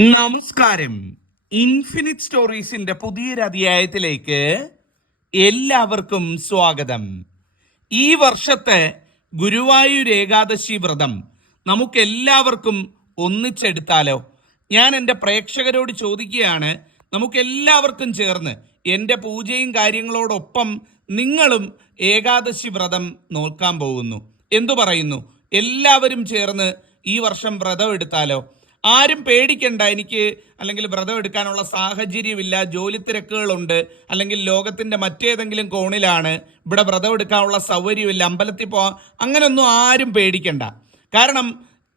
നമസ്കാരം. ഇൻഫിനിറ്റ് സ്റ്റോറീസിന്റെ പുതിയൊരു അധ്യായത്തിലേക്ക് എല്ലാവർക്കും സ്വാഗതം. ഈ വർഷത്തെ ഗുരുവായൂർ ഏകാദശി വ്രതം നമുക്കെല്ലാവർക്കും ഒന്നിച്ചെടുത്താലോ? ഞാൻ എൻ്റെ പ്രേക്ഷകരോട് ചോദിക്കുകയാണ്, നമുക്കെല്ലാവർക്കും ചേർന്ന് എൻ്റെ പൂജയും കാര്യങ്ങളോടൊപ്പം നിങ്ങളും ഏകാദശി വ്രതം നോക്കാൻ പോകുന്നു. എന്തു പറയുന്നു? എല്ലാവരും ചേർന്ന് ഈ വർഷം വ്രതം എടുത്താലോ? ആരും പേടിക്കണ്ട, എനിക്ക് അല്ലെങ്കിൽ വ്രതം എടുക്കാനുള്ള സാഹചര്യമില്ല, ജോലി തിരക്കുകളുണ്ട്, അല്ലെങ്കിൽ ലോകത്തിന്റെ മറ്റേതെങ്കിലും കോണിലാണ്, ഇവിടെ വ്രതം എടുക്കാനുള്ള സൗകര്യമില്ല, അമ്പലത്തിൽ പോവാം, അങ്ങനെയൊന്നും ആരും പേടിക്കണ്ട. കാരണം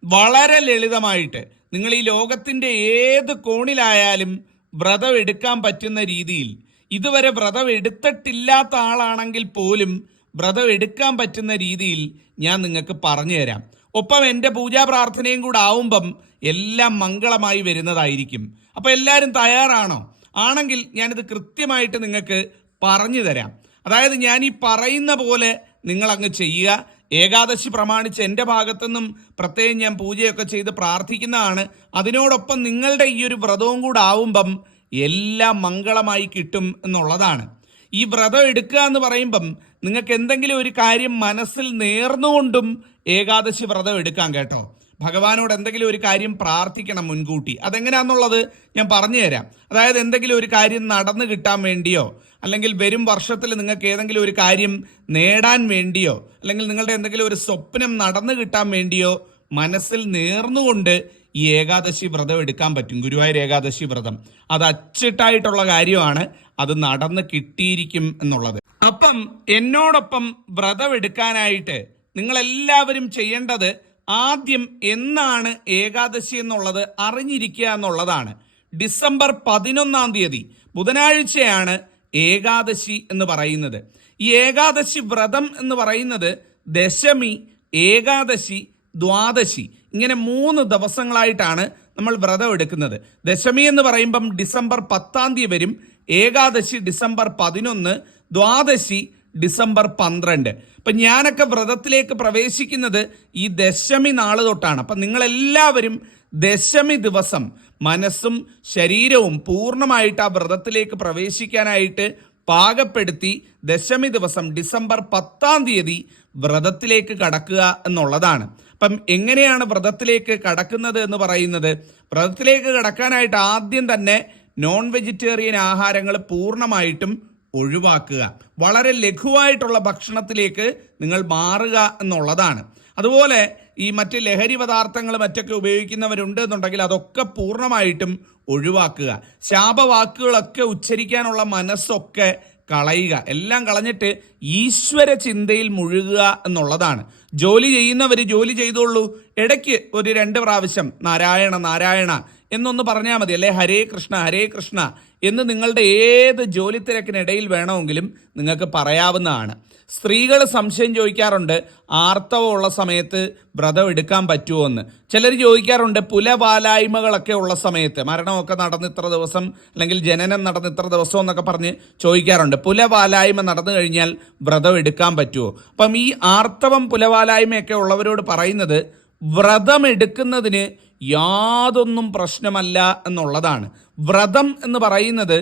വളരെ ലളിതമായിട്ട് നിങ്ങൾ ഈ ലോകത്തിന്റെ ഏത് കോണിലായാലും വ്രതം എടുക്കാൻ പറ്റുന്ന രീതിയിൽ, ഇതുവരെ വ്രതം എടുത്തിട്ടില്ലാത്ത ആളാണെങ്കിൽ പോലും വ്രതം എടുക്കാൻ പറ്റുന്ന രീതിയിൽ ഞാൻ നിങ്ങൾക്ക് പറഞ്ഞു തരാം. ഒപ്പം എൻ്റെ പൂജാ പ്രാർത്ഥനയും കൂടെ ആവുമ്പം എല്ലാം മംഗളമായി വരുന്നതായിരിക്കും. അപ്പൊ എല്ലാവരും തയ്യാറാണോ? ആണെങ്കിൽ ഞാനിത് കൃത്യമായിട്ട് നിങ്ങൾക്ക് പറഞ്ഞു തരാം. അതായത് ഞാൻ ഈ പറയുന്ന പോലെ നിങ്ങൾ അങ്ങ് ചെയ്യുക. ഏകാദശി പ്രമാണിച്ച് എൻ്റെ ഭാഗത്തുനിന്നും പ്രത്യേകം ഞാൻ പൂജയൊക്കെ ചെയ്ത് പ്രാർത്ഥിക്കുന്നതാണ്. അതിനോടൊപ്പം നിങ്ങളുടെ ഈ ഒരു വ്രതവും കൂടെ ആവുമ്പം എല്ലാം മംഗളമായി കിട്ടും എന്നുള്ളതാണ്. ഈ വ്രതം എടുക്കുക എന്ന് പറയുമ്പം നിങ്ങൾക്ക് എന്തെങ്കിലും ഒരു കാര്യം മനസ്സിൽ നേർന്നുകൊണ്ടും ഏകാദശി വ്രതം എടുക്കാം കേട്ടോ. ഭഗവാനോട് എന്തെങ്കിലും ഒരു കാര്യം പ്രാർത്ഥിക്കണം മുൻകൂട്ടി. അതെങ്ങനെയാണെന്നുള്ളത് ഞാൻ പറഞ്ഞു തരാം. അതായത് എന്തെങ്കിലും ഒരു കാര്യം നടന്നു കിട്ടാൻ വേണ്ടിയോ, അല്ലെങ്കിൽ വരും വർഷത്തിൽ നിങ്ങൾക്ക് ഏതെങ്കിലും ഒരു കാര്യം നേടാൻ വേണ്ടിയോ, അല്ലെങ്കിൽ നിങ്ങളുടെ എന്തെങ്കിലും ഒരു സ്വപ്നം നടന്നു കിട്ടാൻ വേണ്ടിയോ മനസ്സിൽ നേർന്നുകൊണ്ട് ഈ ഏകാദശി വ്രതം എടുക്കാൻ പറ്റും. ഗുരുവായൂർ ഏകാദശി വ്രതം അത് അച്ചിട്ടായിട്ടുള്ള കാര്യമാണ്, അത് നടന്ന് കിട്ടിയിരിക്കും എന്നുള്ളത്. അപ്പം എന്നോടൊപ്പം വ്രതം എടുക്കാനായിട്ട് നിങ്ങളെല്ലാവരും ചെയ്യേണ്ടത് ആദ്യം എന്നാണ് ഏകാദശി എന്നുള്ളത് അറിഞ്ഞിരിക്കുക എന്നുള്ളതാണ്. ഡിസംബർ 11 ബുധനാഴ്ചയാണ് ഏകാദശി എന്ന് പറയുന്നത്. ഈ ഏകാദശി വ്രതം എന്ന് പറയുന്നത് ദശമി, ഏകാദശി, ദ്വാദശി, ഇങ്ങനെ 3 ദിവസങ്ങളായിട്ടാണ് നമ്മൾ വ്രതം എടുക്കുന്നത്. ദശമി എന്ന് പറയുമ്പം ഡിസംബർ 10 വരും, ഏകാദശി ഡിസംബർ 11, ദ്വാദശി ഡിസംബർ 12. അപ്പൊ ഞാനൊക്കെ വ്രതത്തിലേക്ക് പ്രവേശിക്കുന്നത് ഈ ദശമി നാള് തൊട്ടാണ്. അപ്പൊ നിങ്ങളെല്ലാവരും ദശമി ദിവസം മനസ്സും ശരീരവും പൂർണ്ണമായിട്ട് ആ വ്രതത്തിലേക്ക് പ്രവേശിക്കാനായിട്ട് പാകപ്പെടുത്തി ദശമി ദിവസം ഡിസംബർ 10 വ്രതത്തിലേക്ക് കടക്കുക എന്നുള്ളതാണ്. അപ്പം എങ്ങനെയാണ് വ്രതത്തിലേക്ക് കടക്കുന്നത് എന്ന് പറയുന്നത്? വ്രതത്തിലേക്ക് കടക്കാനായിട്ട് ആദ്യം തന്നെ നോൺ വെജിറ്റേറിയൻ ആഹാരങ്ങൾ പൂർണ്ണമായിട്ടും ഒഴിവാക്കുക. വളരെ ലഘുവായിട്ടുള്ള ഭക്ഷണത്തിലേക്ക് നിങ്ങൾ മാറുക എന്നുള്ളതാണ്. അതുപോലെ ഈ മറ്റ് ലഹരി പദാർത്ഥങ്ങൾ മറ്റൊക്കെ ഉപയോഗിക്കുന്നവരുണ്ട് എന്നുണ്ടെങ്കിൽ അതൊക്കെ പൂർണ്ണമായിട്ടും ഒഴിവാക്കുക. ശാപവാക്കുകളൊക്കെ ഉച്ചരിക്കാനുള്ള മനസ്സൊക്കെ കളയുക. എല്ലാം കളഞ്ഞിട്ട് ഈശ്വര ചിന്തയിൽ മുഴുകുക എന്നുള്ളതാണ്. ജോലി ചെയ്യുന്നവർ ജോലി ചെയ്തോളൂ, ഇടയ്ക്ക് ഒരു 2 പ്രാവശ്യം നാരായണ നാരായണ എന്നൊന്ന് പറഞ്ഞാൽ മതി, അല്ലെ ഹരേ കൃഷ്ണ ഹരേ കൃഷ്ണ എന്ന് നിങ്ങളുടെ ഏത് ജോലി തിരക്കിനിടയിൽ വേണമെങ്കിലും നിങ്ങൾക്ക് പറയാവുന്നതാണ്. സ്ത്രീകൾ സംശയം ചോദിക്കാറുണ്ട്, ആർത്തവമുള്ള സമയത്ത് വ്രതം എടുക്കാൻ പറ്റുമോ എന്ന്. ചിലർ ചോദിക്കാറുണ്ട്, പുലവാലായ്മകളൊക്കെ ഉള്ള സമയത്ത്, മരണമൊക്കെ നടന്ന് ഇത്ര ദിവസം അല്ലെങ്കിൽ ജനനം നടന്ന് ഇത്ര ദിവസം എന്നൊക്കെ പറഞ്ഞ് ചോദിക്കാറുണ്ട്. പുലവാലായ്മ നടന്നു കഴിഞ്ഞാൽ വ്രതം എടുക്കാൻ പറ്റുമോ? അപ്പം ഈ ആർത്തവം പുലവാലായ്മയൊക്കെ ഉള്ളവരോട് പറയുന്നത്, വ്രതം എടുക്കുന്നതിന് യാതൊന്നും പ്രശ്നമല്ല എന്നുള്ളതാണ്. വ്രതം എന്ന് പറയുന്നത്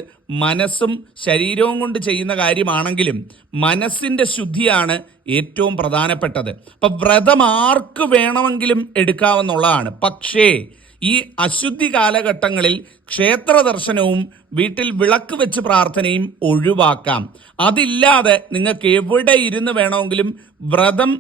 മനസ്സും ശരീരവും കൊണ്ട് ചെയ്യുന്ന കാര്യമാണെങ്കിലും മനസ്സിന്റെ ശുദ്ധിയാണ് ഏറ്റവും പ്രധാനപ്പെട്ടത്. അപ്പൊ വ്രതം ആർക്ക് വേണമെങ്കിലും എടുക്കാവുന്നതാണ്. പക്ഷേ ഈ അശുദ്ധി കാലഘട്ടങ്ങളിൽ ക്ഷേത്ര ദർശനവും വീട്ടിൽ വിളക്ക് വെച്ച് പ്രാർത്ഥനയും ഒഴിവാക്കാം. അതില്ലാതെ നിങ്ങൾക്ക് എവിടെ ഇരുന്ന് വേണമെങ്കിലും വ്രതം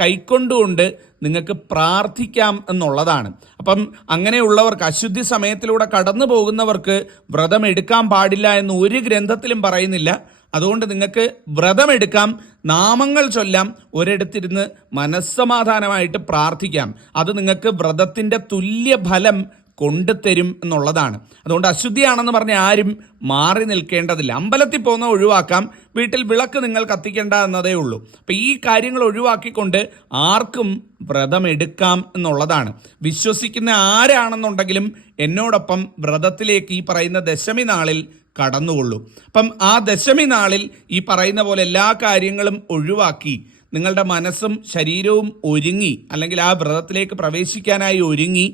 കൈക്കൊണ്ടുകൊണ്ട് നിങ്ങൾക്ക് പ്രാർത്ഥിക്കാം എന്നുള്ളതാണ്. അപ്പം അങ്ങനെയുള്ളവർക്ക്, അശുദ്ധി സമയത്തിലൂടെ കടന്നു പോകുന്നവർക്ക് വ്രതം എടുക്കാൻ പാടില്ല എന്ന് ഒരു ഗ്രന്ഥത്തിലും പറയുന്നില്ല. അതുകൊണ്ട് നിങ്ങൾക്ക് വ്രതമെടുക്കാം, നാമങ്ങൾ ചൊല്ലാം, ഒരിടത്തിരുന്ന് മനസ്സമാധാനമായിട്ട് പ്രാർത്ഥിക്കാം. അത് നിങ്ങൾക്ക് വ്രതത്തിന്റെ തുല്യഫലം കൊണ്ടുതരും എന്നുള്ളതാണ്. അതുകൊണ്ട് അശുദ്ധിയാണെന്ന് പറഞ്ഞ് ആരും മാറി നിൽക്കേണ്ടതില്ല. അമ്പലത്തിൽ പോകുന്ന ഒഴിവാക്കാം, വീട്ടിൽ വിളക്ക് നിങ്ങൾ കത്തിക്കേണ്ട എന്നതേ ഉള്ളൂ. അപ്പൊ ഈ കാര്യങ്ങൾ ഒഴിവാക്കിക്കൊണ്ട് ആർക്കും വ്രതം എടുക്കാം എന്നുള്ളതാണ്. വിശ്വസിക്കുന്ന ആരാണെന്നുണ്ടെങ്കിലും എന്നോടൊപ്പം വ്രതത്തിലേക്ക് ഈ പറയുന്ന ദശമി നാളിൽ കടന്നുകൊള്ളൂ. അപ്പം ആ ദശമി നാളിൽ ഈ പറയുന്ന പോലെ എല്ലാ കാര്യങ്ങളും ഒഴിവാക്കി നിങ്ങളുടെ മനസ്സും ശരീരവും ഒരുങ്ങി, അല്ലെങ്കിൽ ആ വ്രതത്തിലേക്ക് പ്രവേശിക്കാനായി ഒരുങ്ങി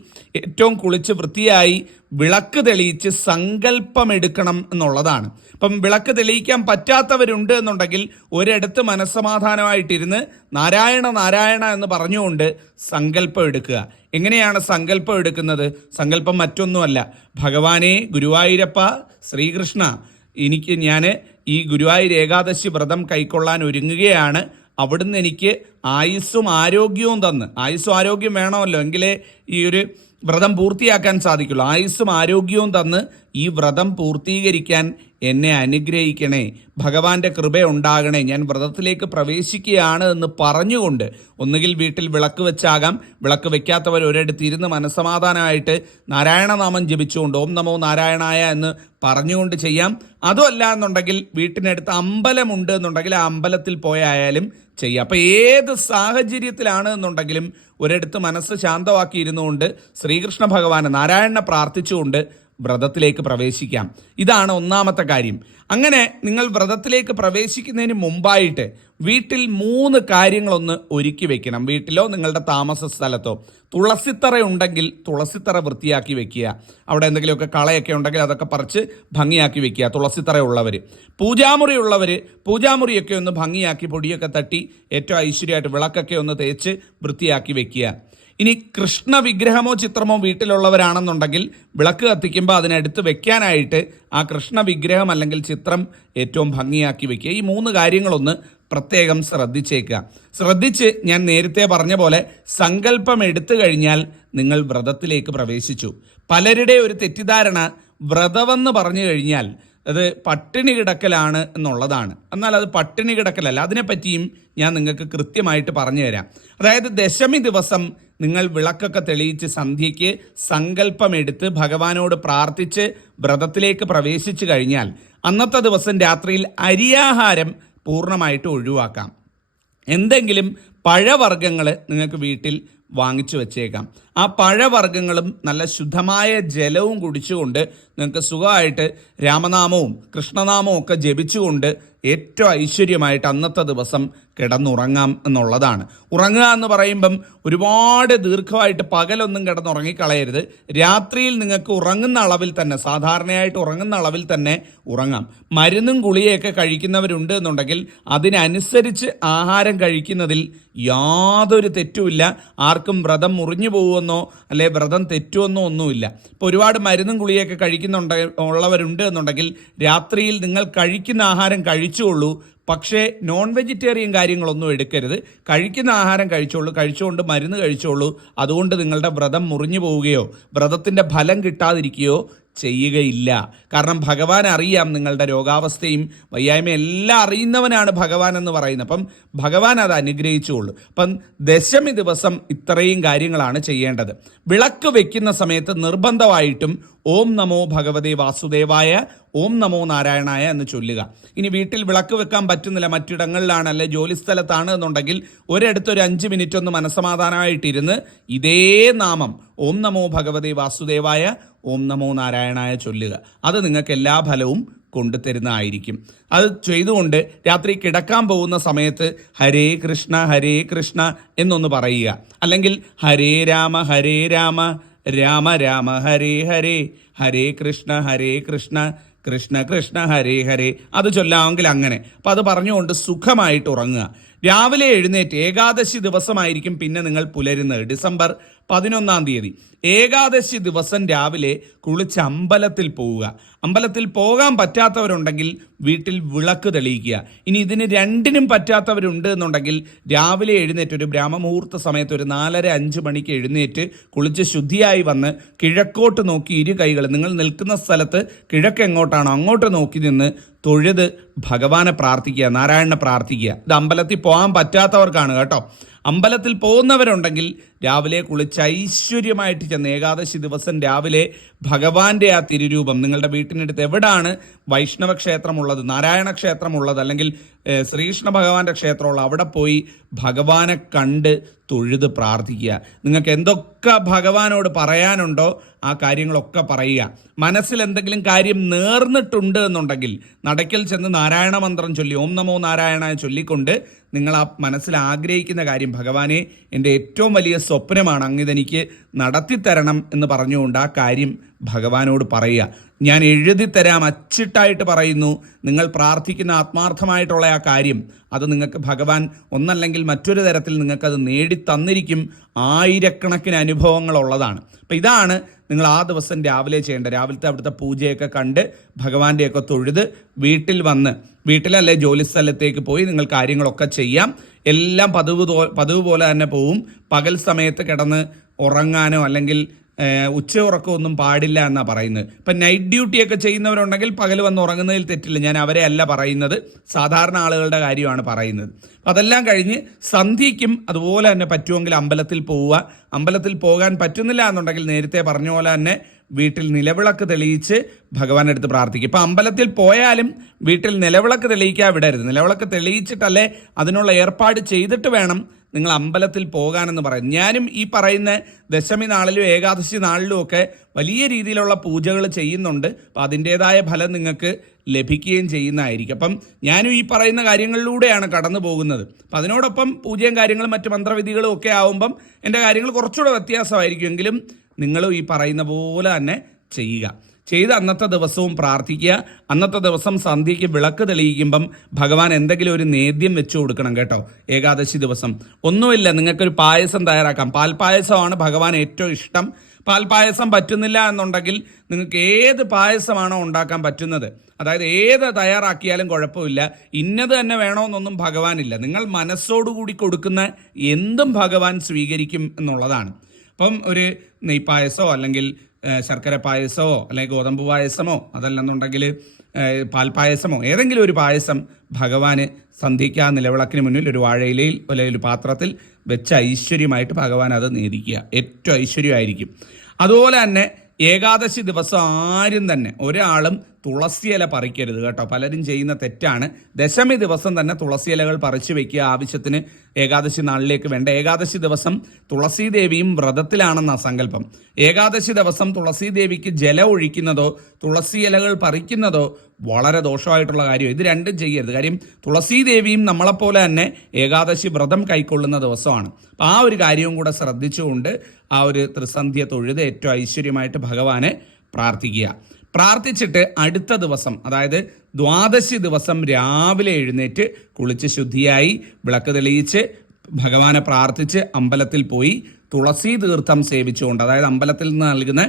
ഏറ്റവും കുളിച്ച് വൃത്തിയായി വിളക്ക് തെളിയിച്ച് സങ്കല്പമെടുക്കണം എന്നുള്ളതാണ്. അപ്പം വിളക്ക് തെളിയിക്കാൻ പറ്റാത്തവരുണ്ട് എന്നുണ്ടെങ്കിൽ ഒരിടത്ത് മനസ്സമാധാനമായിട്ടിരുന്ന് നാരായണ നാരായണ എന്ന് പറഞ്ഞുകൊണ്ട് സങ്കല്പം എടുക്കുക. എങ്ങനെയാണ് സങ്കല്പം എടുക്കുന്നത്? സങ്കല്പം മറ്റൊന്നുമല്ല, ഭഗവാനെ ഗുരുവായൂരപ്പ ശ്രീകൃഷ്ണ, ഞാൻ ഈ ഗുരുവായൂർ ഏകാദശി വ്രതം കൈക്കൊള്ളാൻ ഒരുങ്ങുകയാണ്. അവിടുന്ന് എനിക്ക് ആയുസ്സും ആരോഗ്യവും തന്ന്, ആയുസ്സും ആരോഗ്യം വേണമല്ലോ, എങ്കിലേ ഈ ഒരു വ്രതം പൂർത്തിയാക്കാൻ സാധിക്കുള്ളൂ. ആയുസ്സും ആരോഗ്യവും തന്ന് ഈ വ്രതം പൂർത്തീകരിക്കാൻ എന്നെ അനുഗ്രഹിക്കണേ, ഭഗവാന്റെ കൃപ ഉണ്ടാകണേ, ഞാൻ വ്രതത്തിലേക്ക് പ്രവേശിക്കുകയാണ് എന്ന് പറഞ്ഞുകൊണ്ട്, ഒന്നുകിൽ വീട്ടിൽ വിളക്ക് വെച്ചാകാം, വിളക്ക് വെക്കാത്തവർ ഒരിടത്ത് ഇരുന്ന് മനസ്സമാധാനമായിട്ട് നാരായണനാമം ജപിച്ചുകൊണ്ട് ഓം നമോ നാരായണായ എന്ന് പറഞ്ഞുകൊണ്ട് ചെയ്യാം. അതുമല്ല എന്നുണ്ടെങ്കിൽ വീട്ടിനടുത്ത് അമ്പലമുണ്ട് എന്നുണ്ടെങ്കിൽ ആ അമ്പലത്തിൽ പോയായാലും ചെയ്യാം. അപ്പം ഏത് സാഹചര്യത്തിലാണ് എന്നുണ്ടെങ്കിലും ഒരിടത്ത് മനസ്സ് ശാന്തമാക്കി ഇരുന്നുകൊണ്ട് ശ്രീകൃഷ്ണ ഭഗവാനെ നാരായണനെ പ്രാർത്ഥിച്ചുകൊണ്ട് വ്രതത്തിലേക്ക് പ്രവേശിക്കാം. ഇതാണ് ഒന്നാമത്തെ കാര്യം. അങ്ങനെ നിങ്ങൾ വ്രതത്തിലേക്ക് പ്രവേശിക്കുന്നതിന് മുമ്പായിട്ട് വീട്ടിൽ 3 കാര്യങ്ങളൊന്ന് ഒരുക്കി വെക്കണം. വീട്ടിലോ നിങ്ങളുടെ താമസ സ്ഥലത്തോ തുളസിത്തറ ഉണ്ടെങ്കിൽ തുളസിത്തറ വൃത്തിയാക്കി വെക്കുക. അവിടെ എന്തെങ്കിലുമൊക്കെ കളയൊക്കെ ഉണ്ടെങ്കിൽ അതൊക്കെ പറിച്ച് ഭംഗിയാക്കി വെക്കുക. തുളസിത്തറ ഉള്ളവർ, പൂജാമുറി ഉള്ളവർ പൂജാമുറിയൊക്കെ ഒന്ന് ഭംഗിയാക്കി പൊടിയൊക്കെ തട്ടി ഏറ്റവും ഐശ്വര്യമായിട്ട് വിളക്കൊക്കെ ഒന്ന് തേച്ച് വൃത്തിയാക്കി വെക്കുക. ഇനി കൃഷ്ണ വിഗ്രഹമോ ചിത്രമോ വീട്ടിലുള്ളവരാണെന്നുണ്ടെങ്കിൽ വിളക്ക് കത്തിക്കുമ്പോൾ അതിനടുത്ത് വെക്കാനായിട്ട് ആ കൃഷ്ണ വിഗ്രഹം അല്ലെങ്കിൽ ചിത്രം ഏറ്റവും ഭംഗിയാക്കി വെക്കുക. ഈ 3 കാര്യങ്ങളൊന്ന് പ്രത്യേകം ശ്രദ്ധിച്ചേക്കുക. ശ്രദ്ധിച്ച് ഞാൻ നേരത്തെ പറഞ്ഞ പോലെ സങ്കല്പം എടുത്തു കഴിഞ്ഞാൽ നിങ്ങൾ വ്രതത്തിലേക്ക് പ്രവേശിച്ചു. പലരുടെ ഒരു തെറ്റിദ്ധാരണ വ്രതമെന്ന് പറഞ്ഞു കഴിഞ്ഞാൽ അത് പട്ടിണി കിടക്കലാണ് എന്നുള്ളതാണ്. എന്നാൽ അത് പട്ടിണി കിടക്കലല്ല. അതിനെപ്പറ്റിയും ഞാൻ നിങ്ങൾക്ക് കൃത്യമായിട്ട് പറഞ്ഞു തരാം. അതായത് ദശമി ദിവസം നിങ്ങൾ വിളക്കൊക്കെ തെളിയിച്ച് സന്ധ്യയ്ക്ക് സങ്കല്പമെടുത്ത് ഭഗവാനോട് പ്രാർത്ഥിച്ച് വ്രതത്തിലേക്ക് പ്രവേശിച്ചു കഴിഞ്ഞാൽ അന്നത്തെ ദിവസം രാത്രിയിൽ അരിയാഹാരം പൂർണ്ണമായിട്ട് ഒഴിവാക്കാം. എന്തെങ്കിലും പഴവർഗ്ഗങ്ങൾ നിങ്ങൾക്ക് വീട്ടിൽ വാങ്ങിച്ചു വെച്ചേക്കാം. ആ പഴവർഗ്ഗങ്ങളും നല്ല ശുദ്ധമായ ജലവും കുടിച്ചുകൊണ്ട് നിങ്ങൾക്ക് സുഖമായിട്ട് രാമനാമവും കൃഷ്ണനാമവും ഒക്കെ ജപിച്ചുകൊണ്ട് ഏറ്റവും ഐശ്വര്യമായിട്ട് അന്നത്തെ ദിവസം കിടന്നുറങ്ങാം എന്നുള്ളതാണ്. ഉറങ്ങുക എന്ന് പറയുമ്പം ഒരുപാട് ദീർഘമായിട്ട് പകലൊന്നും കിടന്നുറങ്ങിക്കളയരുത്. രാത്രിയിൽ നിങ്ങൾക്ക് ഉറങ്ങുന്ന അളവിൽ തന്നെ, സാധാരണയായിട്ട് ഉറങ്ങുന്ന അളവിൽ തന്നെ ഉറങ്ങാം. മരുന്നും ഗുളികയൊക്കെ കഴിക്കുന്നവരുണ്ട് എന്നുണ്ടെങ്കിൽ അതിനനുസരിച്ച് ആഹാരം കഴിക്കുന്നതിൽ യാതൊരു തെറ്റുമില്ല. ആർക്കും വ്രതം മുറിഞ്ഞു പോകുമെന്നോ അല്ലെ വ്രതം തെറ്റുമെന്നോ ഒന്നുമില്ല. ഇപ്പോൾ ഒരുപാട് മരുന്നും ഗുളികയൊക്കെ ഉള്ളവരുണ്ട് എന്നുണ്ടെങ്കിൽ രാത്രിയിൽ നിങ്ങൾ കഴിക്കുന്ന ആഹാരം കഴിച്ചുകൊള്ളൂ. പക്ഷേ നോൺ വെജിറ്റേറിയൻ കാര്യങ്ങളൊന്നും എടുക്കരുത്. കഴിക്കുന്ന ആഹാരം കഴിച്ചുകൊണ്ട് മരുന്ന് കഴിച്ചോളൂ. അതുകൊണ്ട് നിങ്ങളുടെ വ്രതം മുറിഞ്ഞു പോവുകയോ വ്രതത്തിൻ്റെ ഫലം കിട്ടാതിരിക്കുകയോ ചെയ്യുകയില്ല. കാരണം ഭഗവാൻ അറിയാം നിങ്ങളുടെ രോഗാവസ്ഥയും വയ്യായ്മയും എല്ലാം അറിയുന്നവനാണ് ഭഗവാൻ എന്ന് പറയുന്നത്. അപ്പം ഭഗവാൻ അത് അനുഗ്രഹിച്ചുകൊള്ളു. അപ്പം ദശമി ദിവസം ഇത്രയും കാര്യങ്ങളാണ് ചെയ്യേണ്ടത്. വിളക്ക് വെക്കുന്ന സമയത്ത് നിർബന്ധമായിട്ടും ഓം നമോ ഭഗവതേ വാസുദേവായ, ഓം നമോ നാരായണായ എന്ന് ചൊല്ലുക. ഇനി വീട്ടിൽ വിളക്ക് വെക്കാൻ പറ്റുന്നില്ല, മറ്റിടങ്ങളിലാണ് അല്ലെ ജോലി സ്ഥലത്താണ് എന്നുണ്ടെങ്കിൽ ഒരിടത്തൊരു 5 മിനിറ്റ് ഒന്ന് മനസ്സമാധാനമായിട്ടിരുന്ന് ഇതേ നാമം ഓം നമോ ഭഗവതേ വാസുദേവായ, ഓം നമോ നാരായണായ ചൊല്ലുക. അത് നിങ്ങൾക്ക് എല്ലാ ഫലവും കൊണ്ടുതരുന്നതായിരിക്കും. അത് ചെയ്തുകൊണ്ട് രാത്രി കിടക്കാൻ പോകുന്ന സമയത്ത് ഹരേ കൃഷ്ണ എന്നൊന്ന് പറയുക. അല്ലെങ്കിൽ ഹരേ രാമ രാമ രാമ ഹരേ ഹരേ, ഹരേ കൃഷ്ണ കൃഷ്ണ കൃഷ്ണ ഹരേ ഹരേ. അത് ചൊല്ലാമെങ്കിൽ അങ്ങനെ. അപ്പം അത് പറഞ്ഞുകൊണ്ട് സുഖമായിട്ട് ഉറങ്ങുക. രാവിലെ എഴുന്നേറ്റ്, ഏകാദശി ദിവസമായിരിക്കും പിന്നെ നിങ്ങൾ പുലരുന്നത്, ഡിസംബർ 11-ാം തീയതി ഏകാദശി ദിവസം രാവിലെ കുളിച്ച് അമ്പലത്തിൽ പോവുക. അമ്പലത്തിൽ പോകാൻ പറ്റാത്തവരുണ്ടെങ്കിൽ വീട്ടിൽ വിളക്ക് തെളിയിക്കുക. ഇനി ഇതിന് രണ്ടിനും പറ്റാത്തവരുണ്ട് എന്നുണ്ടെങ്കിൽ രാവിലെ എഴുന്നേറ്റ് ഒരു ബ്രാഹ്മമുഹൂർത്ത സമയത്ത് ഒരു 4:30-5 മണിക്ക് എഴുന്നേറ്റ് കുളിച്ച് ശുദ്ധിയായി വന്ന് കിഴക്കോട്ട് നോക്കി ഇരു കൈകൾ, നിങ്ങൾ നിൽക്കുന്ന സ്ഥലത്ത് കിഴക്ക് എങ്ങോട്ടാണോ അങ്ങോട്ട് നോക്കി നിന്ന് തൊഴുത് ഭഗവാനെ പ്രാർത്ഥിക്കുക, നാരായണനെ പ്രാർത്ഥിക്കുക. ഇത് അമ്പലത്തിൽ പോകാൻ പറ്റാത്തവർക്കാണ് കേട്ടോ. അമ്പലത്തിൽ പോകുന്നവരുണ്ടെങ്കിൽ രാവിലെ കുളിച്ച് ഐശ്വര്യമായിട്ട് ചെന്ന് ഏകാദശി ദിവസം രാവിലെ ഭഗവാന്റെ ആ തിരുരൂപം നിങ്ങളുടെ വീട്ടിനടുത്ത് എവിടാണ് വൈഷ്ണവ ക്ഷേത്രമുള്ളത്, നാരായണ ക്ഷേത്രമുള്ളത്, അല്ലെങ്കിൽ ശ്രീകൃഷ്ണ ഭഗവാന്റെ ക്ഷേത്രമുള്ളത്, അവിടെ പോയി ഭഗവാനെ കണ്ട് തൊഴുത് പ്രാർത്ഥിക്കുക. നിങ്ങൾക്ക് എന്തൊക്കെ ഭഗവാനോട് പറയാനുണ്ടോ ആ കാര്യങ്ങളൊക്കെ പറയുക. മനസ്സിൽ എന്തെങ്കിലും കാര്യം നേർന്നിട്ടുണ്ട് എന്നുണ്ടെങ്കിൽ നടക്കൽ ചെന്ന് നാരായണ മന്ത്രം ചൊല്ലി ഓം നമോ നാരായണ ചൊല്ലിക്കൊണ്ട് നിങ്ങൾ ആ മനസ്സിൽ ആഗ്രഹിക്കുന്ന കാര്യം, ഭഗവാനെ എൻ്റെ ഏറ്റവും വലിയ സ്വപ്നമാണ്, അങ്ങിതെനിക്ക് നടത്തിത്തരണം എന്ന് പറഞ്ഞുകൊണ്ട് ആ കാര്യം ഭഗവാനോട് പറയുക. ഞാൻ എഴുതിത്തരാം, അച്ചിട്ടായിട്ട് പറയുന്നു. നിങ്ങൾ പ്രാർത്ഥിക്കുന്ന ആത്മാർത്ഥമായിട്ടുള്ള ആ കാര്യം അത് നിങ്ങൾക്ക് ഭഗവാൻ ഒന്നല്ലെങ്കിൽ മറ്റൊരു തരത്തിൽ നിങ്ങൾക്കത് നേടിത്തന്നിരിക്കും. ആയിരക്കണക്കിന് അനുഭവങ്ങളുള്ളതാണ്. അപ്പം ഇതാണ് നിങ്ങൾ ആ ദിവസം രാവിലെ ചെയ്യേണ്ടത്. രാവിലത്തെ അവിടുത്തെ പൂജയൊക്കെ കണ്ട് ഭഗവാന്റെയൊക്കെ തൊഴുത് വീട്ടിൽ വന്ന്, വീട്ടിലല്ലേ ജോലി സ്ഥലത്തേക്ക് പോയി നിങ്ങൾ കാര്യങ്ങളൊക്കെ ചെയ്യാം. എല്ലാം പതിവ് പോലെ തന്നെ പോവും. പകൽ സമയത്ത് കിടന്ന് ഉറങ്ങാനോ അല്ലെങ്കിൽ ഉച്ചയുറക്കമൊന്നും പാടില്ല എന്നാണ് പറയുന്നത്. ഇപ്പം നൈറ്റ് ഡ്യൂട്ടിയൊക്കെ ചെയ്യുന്നവരുണ്ടെങ്കിൽ പകൽ വന്ന് ഉറങ്ങുന്നതിൽ തെറ്റില്ല. ഞാൻ അവരെ അല്ല പറയുന്നത്, സാധാരണ ആളുകളുടെ കാര്യമാണ് പറയുന്നത്. അതെല്ലാം കഴിഞ്ഞ് സന്ധ്യയ്ക്കും അതുപോലെ തന്നെ പറ്റുമെങ്കിൽ അമ്പലത്തിൽ പോവുക. അമ്പലത്തിൽ പോകാൻ പറ്റുന്നില്ല എന്നുണ്ടെങ്കിൽ നേരത്തെ പറഞ്ഞ പോലെ തന്നെ വീട്ടിൽ നിലവിളക്ക് തെളിയിച്ച് ഭഗവാന്റെ അടുത്ത് പ്രാർത്ഥിക്കും. ഇപ്പം അമ്പലത്തിൽ പോയാലും വീട്ടിൽ നിലവിളക്ക് തെളിയിക്കാൻ വിടരുത്. നിലവിളക്ക് തെളിയിച്ചിട്ടല്ലേ അതിനുള്ള ഏർപ്പാട് ചെയ്തിട്ട് വേണം നിങ്ങൾ അമ്പലത്തിൽ പോകാനെന്ന് പറയും. ഞാനും ഈ പറയുന്ന ദശമി നാളിലും ഏകാദശി നാളിലും ഒക്കെ വലിയ രീതിയിലുള്ള പൂജകൾ ചെയ്യുന്നുണ്ട്. അപ്പം അതിൻ്റെതായ ഫലം നിങ്ങൾക്ക് ലഭിക്കുകയും ചെയ്യുന്നതായിരിക്കും. അപ്പം ഞാനും ഈ പറയുന്ന കാര്യങ്ങളിലൂടെയാണ് കടന്നു പോകുന്നത്. അപ്പം അതിനോടൊപ്പം പൂജയും കാര്യങ്ങളും മറ്റ് മന്ത്രവിധികളും ഒക്കെ ആവുമ്പം എൻ്റെ കാര്യങ്ങൾ കുറച്ചുകൂടെ വ്യത്യാസമായിരിക്കും. എങ്കിലും നിങ്ങളും ഈ പറയുന്ന പോലെ തന്നെ ചെയ്യുക. ചെയ്ത് അന്നത്തെ ദിവസവും പ്രാർത്ഥിക്കുക. അന്നത്തെ ദിവസം സന്ധ്യയ്ക്ക് വിളക്ക് തെളിയിക്കുമ്പം ഭഗവാൻ എന്തെങ്കിലും ഒരു നേദ്യം വെച്ചു കൊടുക്കണം കേട്ടോ. ഏകാദശി ദിവസം ഒന്നുമില്ല, നിങ്ങൾക്കൊരു പായസം തയ്യാറാക്കാം. പാൽപ്പായസമാണ് ഭഗവാൻ ഏറ്റവും ഇഷ്ടം. പാൽപ്പായസം പറ്റുന്നില്ല എന്നുണ്ടെങ്കിൽ നിങ്ങൾക്ക് ഏത് പായസമാണോ ഉണ്ടാക്കാൻ പറ്റുന്നത്, അതായത് ഏത് തയ്യാറാക്കിയാലും കുഴപ്പമില്ല. ഇന്നത് തന്നെ വേണമെന്നൊന്നും ഭഗവാനില്ല. നിങ്ങൾ മനസ്സോടുകൂടി കൊടുക്കുന്ന എന്തും ഭഗവാൻ സ്വീകരിക്കും എന്നുള്ളതാണ്. അപ്പം ഒരു നെയ്പായസമോ അല്ലെങ്കിൽ ശർക്കര പായസമോ അല്ലെങ്കിൽ ഗോതമ്പ് പായസമോ അതല്ലെന്നുണ്ടെങ്കിൽ പാൽപ്പായസമോ ഏതെങ്കിലും ഒരു പായസം ഭഗവാന് സന്ധ്യയ്ക്ക് ആ നിലവിളക്കിന് മുന്നിൽ ഒരു വാഴയിലയിൽ അല്ലെങ്കിൽ ഒരു പാത്രത്തിൽ വെച്ച് ഐശ്വര്യമായിട്ട് ഭഗവാൻ അത് നേദിക്കുക. ഏറ്റവും ഐശ്വര്യമായിരിക്കും. അതുപോലെ തന്നെ ഏകാദശി ദിവസം ആരും തന്നെ ഒരാളും തുളസി ഇല പറിക്കരുത് കേട്ടോ. പലരും ചെയ്യുന്ന തെറ്റാണ്. ദശമി ദിവസം തന്നെ തുളസി ഇലകൾ പറിച്ചു വെക്കുക ആവശ്യത്തിന്. ഏകാദശി നാളിലേക്ക് വേണ്ട. ഏകാദശി ദിവസം തുളസി ദേവിയും വ്രതത്തിലാണെന്ന സങ്കല്പം. ഏകാദശി ദിവസം തുളസി ദേവിക്ക് ജലം ഒഴിക്കുന്നതോ തുളസി ഇലകൾ പറിക്കുന്നതോ വളരെ ദോഷമായിട്ടുള്ള കാര്യം. ഇത് രണ്ടും ചെയ്യരുത്. കാര്യം തുളസി ദേവിയും നമ്മളെപ്പോലെ തന്നെ ഏകാദശി വ്രതം കൈക്കൊള്ളുന്ന ദിവസമാണ്. അപ്പം ആ ഒരു കാര്യവും കൂടെ ശ്രദ്ധിച്ചുകൊണ്ട് ആ ഒരു ത്രിസന്ധ്യ തൊഴുത് ഏറ്റവും ഐശ്വര്യമായിട്ട് ഭഗവാനെ പ്രാർത്ഥിക്കുക. പ്രാർത്ഥിച്ചിട്ട് അടുത്ത ദിവസം, അതായത് ദ്വാദശി ദിവസം രാവിലെ എഴുന്നേറ്റ് കുളിച്ച് ശുദ്ധിയായി വിളക്ക് തെളിയിച്ച് ഭഗവാനെ പ്രാർത്ഥിച്ച് അമ്പലത്തിൽ പോയി തുളസി തീർത്ഥം സേവിച്ചുകൊണ്ട്, അതായത് അമ്പലത്തിൽ നിന്ന് നൽകുന്ന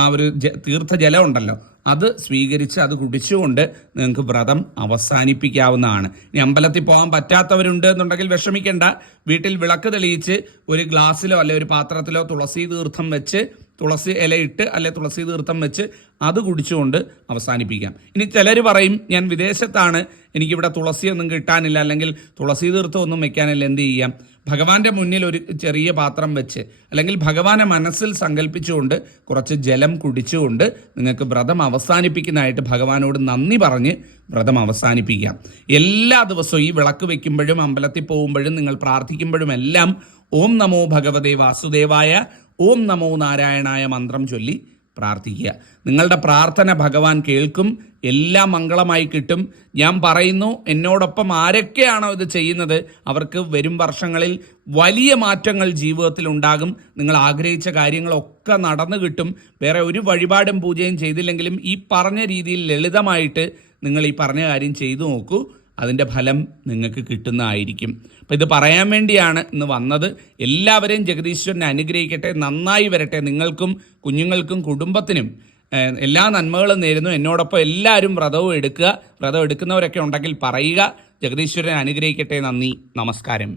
ആ ഒരു തീർത്ഥജലം ഉണ്ടല്ലോ അത് സ്വീകരിച്ച് അത് കുടിച്ചുകൊണ്ട് നിങ്ങൾക്ക് വ്രതം അവസാനിപ്പിക്കാവുന്നതാണ്. ഇനി അമ്പലത്തിൽ പോകാൻ പറ്റാത്തവരുണ്ട് എന്നുണ്ടെങ്കിൽ വിഷമിക്കേണ്ട. വീട്ടിൽ വിളക്ക് തെളിയിച്ച് ഒരു ഗ്ലാസ്സിലോ അല്ലെ ഒരു പാത്രത്തിലോ തുളസി തീർത്ഥം വെച്ച് തുളസി ഇലയിട്ട് അല്ലെ തുളസി തീർത്ഥം വെച്ച് അത് കുടിച്ചുകൊണ്ട് അവസാനിപ്പിക്കാം. ഇനി ചിലർ പറയും, ഞാൻ വിദേശത്താണ്, എനിക്കിവിടെ തുളസിയൊന്നും കിട്ടാനില്ല അല്ലെങ്കിൽ തുളസി തീർത്ഥം ഒന്നും വെക്കാനില്ല, എന്ത് ചെയ്യാം? ഭഗവാന്റെ മുന്നിൽ ഒരു ചെറിയ പാത്രം വെച്ച് അല്ലെങ്കിൽ ഭഗവാനെ മനസ്സിൽ സങ്കല്പിച്ചുകൊണ്ട് കുറച്ച് ജലം കുടിച്ചുകൊണ്ട് നിങ്ങൾക്ക് വ്രതം അവസാനിപ്പിക്കുന്നതായിട്ട് ഭഗവാനോട് നന്ദി പറഞ്ഞ് വ്രതം അവസാനിപ്പിക്കാം. എല്ലാ ദിവസവും ഈ വിളക്ക് വെക്കുമ്പോഴും അമ്പലത്തിൽ പോകുമ്പോഴും നിങ്ങൾ പ്രാർത്ഥിക്കുമ്പോഴും എല്ലാം ഓം നമോ ഭഗവതേ വാസുദേവായ, ഓം നമോ നാരായണായ മന്ത്രം ചൊല്ലി പ്രാർത്ഥിക്കുക. നിങ്ങളുടെ പ്രാർത്ഥന ഭഗവാൻ കേൾക്കും. എല്ലാം മംഗളമായി കിട്ടും. ഞാൻ പറയുന്നു, എന്നോടൊപ്പം ആരൊക്കെയാണോ ഇത് ചെയ്യുന്നത് അവർക്ക് വരും വർഷങ്ങളിൽ വലിയ മാറ്റങ്ങൾ ജീവിതത്തിൽ ഉണ്ടാകും. നിങ്ങൾ ആഗ്രഹിച്ച കാര്യങ്ങളൊക്കെ നടന്നു കിട്ടും. വേറെ ഒരു വഴിപാടും പൂജയും ചെയ്തില്ലെങ്കിലും ഈ പറഞ്ഞ രീതിയിൽ ലളിതമായിട്ട് നിങ്ങൾ ഈ പറഞ്ഞ കാര്യം ചെയ്തു നോക്കൂ. അതിൻ്റെ ഫലം നിങ്ങൾക്ക് കിട്ടുന്നതായിരിക്കും. അപ്പം ഇത് പറയാൻ വേണ്ടിയാണ് ഇന്ന് വന്നത്. എല്ലാവരെയും ജഗദീശ്വരനെ അനുഗ്രഹിക്കട്ടെ, നന്നായി വരട്ടെ. നിങ്ങൾക്കും കുഞ്ഞുങ്ങൾക്കും കുടുംബത്തിനും എല്ലാ നന്മകളും നേരുന്നു. എന്നോടൊപ്പം എല്ലാവരും വ്രതവും എടുക്കുക. വ്രതം എടുക്കുന്നവരൊക്കെ ഉണ്ടെങ്കിൽ പറയുക. ജഗദീശ്വരനെ അനുഗ്രഹിക്കട്ടെ. നന്ദി, നമസ്കാരം.